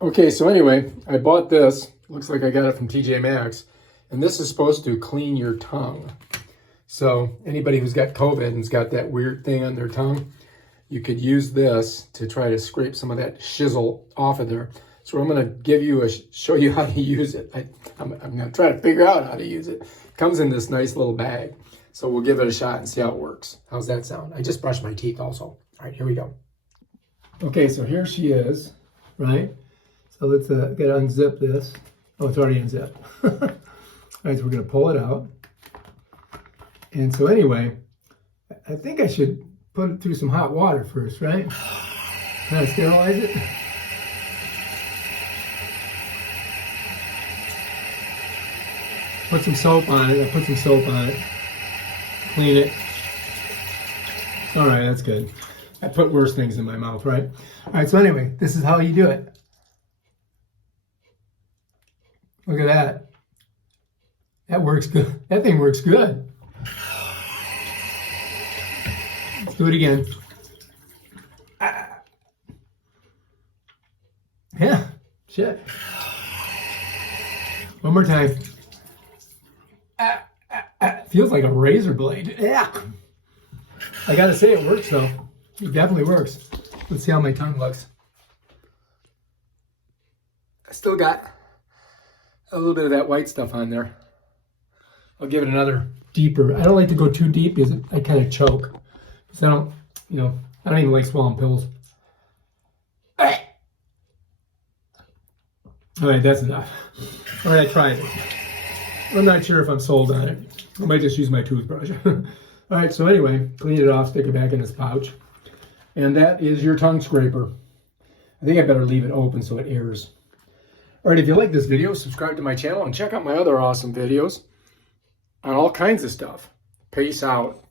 Okay, so anyway, I bought this. Looks like I got it from TJ Maxx. And this is supposed to clean your tongue. So anybody who's got COVID and's got that weird thing on their tongue, you could use this to try to scrape some of that shizzle off of there. So I'm going to give you show you how to use it. I'm going to try to figure out how to use it. It comes in this nice little bag. So we'll give it a shot and see how it works. How's that sound? I just brushed my teeth also. All right, here we go. Okay, so here she is, right? So let's get unzip this. Oh, it's already unzipped. All right, so we're going to pull it out. And so anyway, I think I should put it through some hot water first, right? Kind of sterilize it. Put some soap on it. I put some soap on it. Clean it. All right, that's good. I put worse things in my mouth, right? All right, so anyway, this is how you do it. Look at that. That works good. That thing works good. Let's do it again. Yeah, shit. One more time. Feels like a razor blade. Yeah. I gotta say it works though. It definitely works. Let's see how my tongue looks. I still got a little bit of that white stuff on there. I'll give it another deeper. I don't like to go too deep because I kind of choke. Because I don't even like swallowing pills. All right, that's enough. All right, I tried it. I'm not sure if I'm sold on it. I might just use my toothbrush. All right, so anyway, clean it off, stick it back in this pouch. And that is your tongue scraper. I think I better leave it open so it airs. All right, if you like this video, subscribe to my channel and check out my other awesome videos on all kinds of stuff. Peace out.